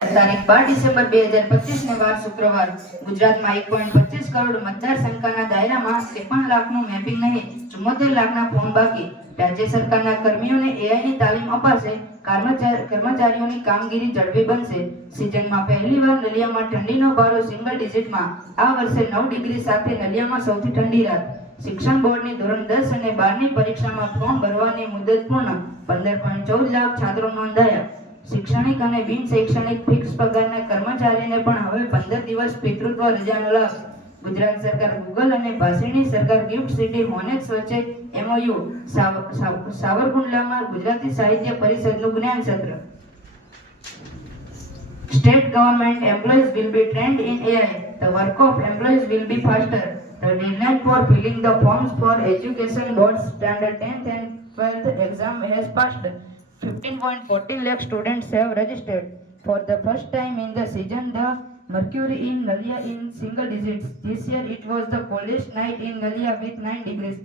તારીખ 12 ડિસેમ્બર 2025 ને વાર શુક્રવાર ગુજરાતમાં 1.25 કરોડ મતદાર સંખ્યાના દાયરામાં 53 લાખનું મેપિંગ નહીં 74 લાખના ફોર્મ બાકી. રાજ્ય સરકારના કર્મીઓને એઆઈની તાલીમ અપાશે. કર્મચારીઓની કામગીરી ઝડપી બનશે. સિઝનમાં પહેલીવાર નલિયામાં ઠંડીનો પારો સિંગલ ડિજિટમાં. આ વર્ષે 9 ડિગ્રી સાથે નલિયામાં સૌથી ઠંડી રાત. શિક્ષણ બોર્ડની ધોરણ 10 અને 12ની પરીક્ષામાં ફોર્મ ભરવાની મુદત પૂર્ણ. 15.14 લાખ છાત્રો નોંધાયા. શૈક્ષણિક અને બિન શૈક્ષણિક ફિક્સ પગારના કર્મચારીને પણ હવે 15 દિવસ પિતૃત્વ રજાનો લાભ. ગુજરાત સરકાર ગૂગલ અને ભાષીની સરકાર ગિફ્ટ સિટી મોનેક્સ વચ્ચે એમઓયુ. સાવરકુંડલામાં ગુજરાતી સાહિત્ય પરિષદનું જ્ઞાન સત્ર. State government employees will be trained in AI. The work of employees will be faster. The deadline for filling the forms for Education Board's Standard 10th and 12th exam has passed. 15.14 lakh students have registered. For the first time in the season, the mercury in Nalia in single digits. This year it was the coldest night in Nalia with 9 degrees.